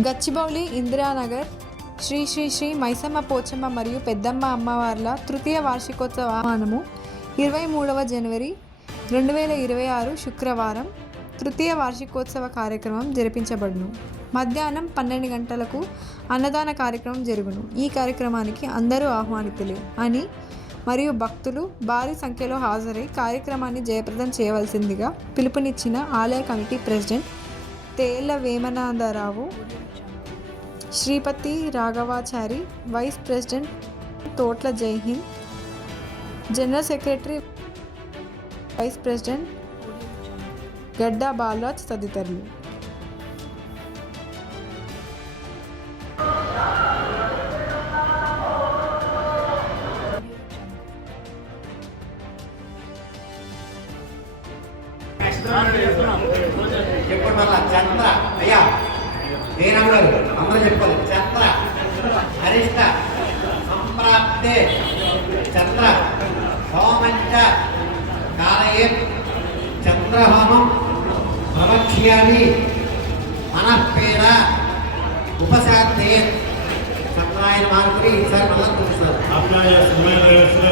గచ్చిబౌలి ఇందిరానగర్ శ్రీ శ్రీ శ్రీ మైసమ్మ పోచమ్మ మరియు పెద్దమ్మ అమ్మవార్ల తృతీయ వార్షికోత్సవ ఆహ్వానము ఇరవై మూడవ జనవరి రెండు వేల ఇరవై ఆరు శుక్రవారం తృతీయ వార్షికోత్సవ కార్యక్రమం జరిపించబడును. మధ్యాహ్నం పన్నెండు గంటలకు అన్నదాన కార్యక్రమం జరుగును. ఈ కార్యక్రమానికి అందరూ ఆహ్వానితులే అని మరియు భక్తులు భారీ సంఖ్యలో హాజరై కార్యక్రమాన్ని జయప్రదం చేయవలసిందిగా పిలుపునిచ్చిన ఆలయ committee president Tela Vemanatharao Sripathi Raghavachari vice president Thotla Jaihind general secretary vice president Gadda Balaraj తదితరులు. చెప్పండి మళ్ళా చంద్ర. అయ్యా జయరామ్ గారు అందరూ చెప్పాలి చంద్ర. హరిష్ట. సంప్రాప్తే. చంద్ర. హోమంచ కాలయే. చంద్రహోమం. భవక్ష్యామి మనఃపేర ఉపశాంతే. చంద్రాయన మార్పుని ఈసారి మళ్ళా చూస్తారు